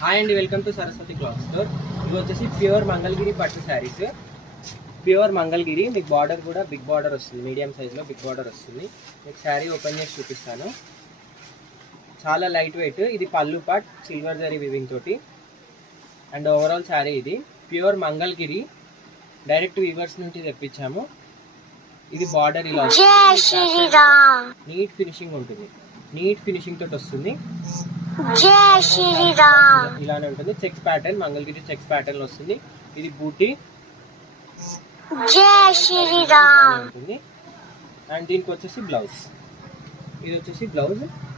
Hi అండి, welcome to Saraswati cloth store. ఇది వచ్చేసి ప్యూర్ మంగళగిరి పట్టు శారీస్. ప్యూర్ మంగళగిరి, మీకు బార్డర్ కూడా బిగ్ బార్డర్ వస్తుంది, మీడియం సైజ్లో బిగ్ బార్డర్ వస్తుంది. మీకు శారీ ఓపెన్ చేసి చూపిస్తాను. చాలా లైట్ వెయిట్. ఇది పళ్ళు పార్ట్ సిల్వర్ జరీ వివింగ్ తోటి అండ్ ఓవరాల్ శారీ ఇది ప్యూర్ మంగళగిరి, డైరెక్ట్ వీవర్స్ నుంచి తెప్పించాము. ఇది బార్డర్ ఇలా నీట్ ఫినిషింగ్ ఉంటుంది, నీట్ ఫినిషింగ్ తోటి వస్తుంది. ఇలానే ఉంటుంది. Checks pattern, Mangalagiri checks pattern వస్తుంది. ఇది బూటీ ఉంటుంది. అండ్ దీనికి వచ్చేసి బ్లౌజ్, ఇది వచ్చేసి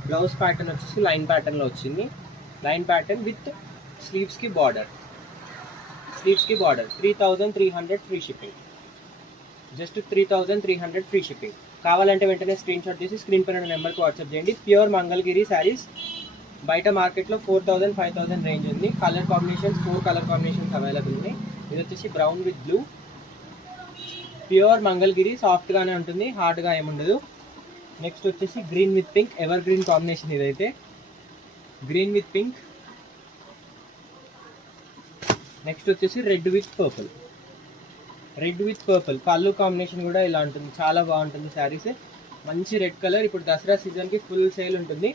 బ్లౌజ్ ప్యాటర్న్ వచ్చేసి లైన్ ప్యాటర్న్ లో వచ్చింది. లైన్ ప్యాటర్న్ విత్ స్లీవ్స్ కి border 3300 free shipping. Just 3300 free shipping. కావాలంటే వెంటనే స్క్రీన్ షాట్ చేసి స్క్రీన్ పైన నెంబర్కి వాట్సాప్ చేయండి. ప్యూర్ మంగళగిరి శారీస్ బయట మార్కెట్లో 4000 5000 రేంజ్ ఉంది. Colour combinations 4 colour combinations available ఉన్నాయి. ఇది వచ్చేసి brown with blue. Pure Mangalagiri, సాఫ్ట్గానే ఉంటుంది, హార్డ్గా ఏముండదు. నెక్స్ట్ వచ్చేసి green with pink, evergreen combination. ఇదైతే గ్రీన్ విత్ పింక్. నెక్స్ట్ వచ్చేసి రెడ్ విత్ పర్పుల్. పళ్ళు కాంబినేషన్ కూడా ఇలా ఉంటుంది, చాలా బాగుంటుంది శారీస్. మంచి రెడ్ కలర్. ఇప్పుడు దసరా సీజన్కి ఫుల్ సేల్ ఉంటుంది.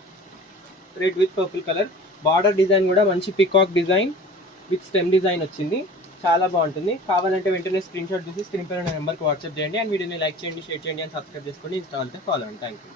Red with purple colour. Border design కూడా మంచి peacock design with stem design వచ్చింది, చాలా బాగుంటుంది. కావాలంటే వెంటనే స్క్రీన్ షాట్ తీసి స్క్రీన్ పైన నెంబర్కి వాట్సాప్ చేయండి. అండ్ వీడియోని లైక్ చేయండి, షేర్ చేయండి, అండ్ సబ్స్క్రైబ్ చేసుకోండి. ఇన్స్టా అయితే ఫాలో అండి. Thank you.